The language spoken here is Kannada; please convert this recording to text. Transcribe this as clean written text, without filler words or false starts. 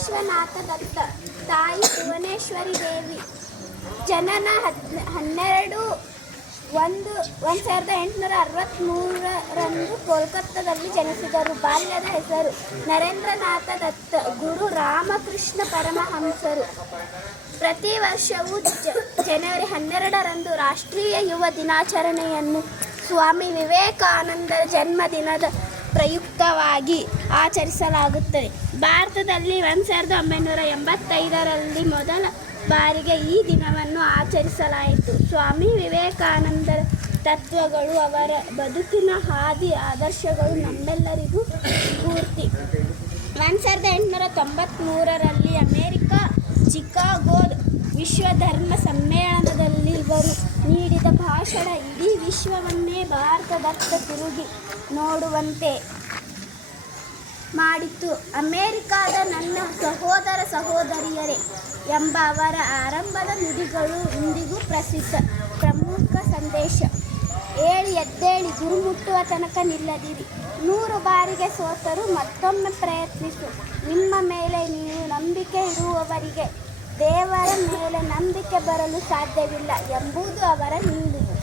ವಿಶ್ವನಾಥ ದತ್ತ, ತಾಯಿ ಭುವನೇಶ್ವರಿ ದೇವಿ. ಜನನ 12/1/1863 ಕೋಲ್ಕತ್ತಾದಲ್ಲಿ ಜನಿಸಿದರು. ಬಾಲ್ಯದ ಹೆಸರು ನರೇಂದ್ರನಾಥ ದತ್ತ. ಗುರು ರಾಮಕೃಷ್ಣ ಪರಮಹಂಸರು. ಪ್ರತಿ ವರ್ಷವೂ ಜನವರಿ 12ರಂದು ರಾಷ್ಟ್ರೀಯ ಯುವ ದಿನಾಚರಣೆಯನ್ನು ಸ್ವಾಮಿ ವಿವೇಕಾನಂದರ ಜನ್ಮದಿನದ ಪ್ರಯುಕ್ತವಾಗಿ ಆಚರಿಸಲಾಗುತ್ತದೆ. ಭಾರತದಲ್ಲಿ 1985ರಲ್ಲಿ ಮೊದಲ ಬಾರಿಗೆ ಈ ದಿನವನ್ನು ಆಚರಿಸಲಾಯಿತು. ಸ್ವಾಮಿ ವಿವೇಕಾನಂದರ ತತ್ವಗಳು, ಅವರ ಬದುಕಿನ ಹಾದಿ, ಆದರ್ಶಗಳು ನಮ್ಮೆಲ್ಲರಿಗೂ ಸ್ಫೂರ್ತಿ. 1893ರಲ್ಲಿ ಅಮೆರಿಕ ಚಿಕಾಗೋದ ವಿಶ್ವ ಧರ್ಮ ಸಮ್ಮೇಳನದಲ್ಲಿ ಇವರು ನೀಡಿದ ಭಾಷಣ ಇಡೀ ವಿಶ್ವವನ್ನೇ ಭಾರತದತ್ತ ತಿರುಗಿ ನೋಡುವಂತೆ ಮಾಡಿತು. ಅಮೆರಿಕಾದ ನನ್ನ ಸಹೋದರ ಸಹೋದರಿಯರೇ ಎಂಬ ಅವರ ಆರಂಭದ ನುಡಿಗಳು ಇಂದಿಗೂ ಪ್ರಸಿದ್ಧ. ಪ್ರಮುಖ ಸಂದೇಶ: ಏಳಿ ಎದ್ದೇಳಿ, ಗುರಿ ಮುಟ್ಟುವ ತನಕ ನಿಲ್ಲದಿರಿ. 100 ಬಾರಿಗೆ ಸೋತರೂ ಮತ್ತೊಮ್ಮೆ ಪ್ರಯತ್ನಿಸು. ನಿಮ್ಮ ಮೇಲೆ ನೀವು ನಂಬಿಕೆ ಇಡುವವರಿಗೆ ದೇವರ ಮೇಲೆ ನಂಬಿಕೆ ಬರಲು ಸಾಧ್ಯವಿಲ್ಲ ಎಂಬುದು ಅವರ ನಿಲುವು.